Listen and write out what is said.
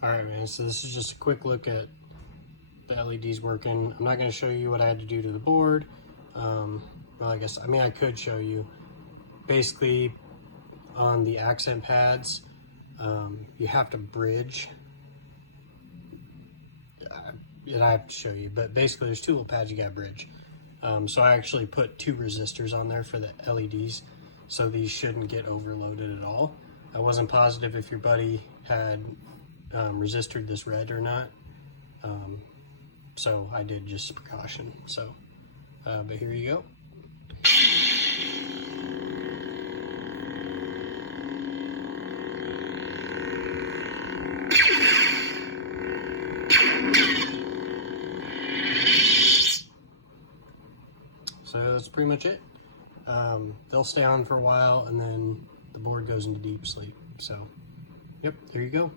All right, man, so this is just a quick look at the LEDs working. I'm not going to show you what I had to do to the board. Well, I could show you. Basically, on the accent pads, you have to bridge. And I have to show you, but basically there's two little pads you got to bridge. So I actually put 2 resistors on there for the LEDs, so these shouldn't get overloaded at all. I wasn't positive if your buddy had resistored this red or not, so I did just a precaution. So, but here you go. So that's pretty much it. They'll stay on for a while and then the board goes into deep sleep. So, yep, there you go.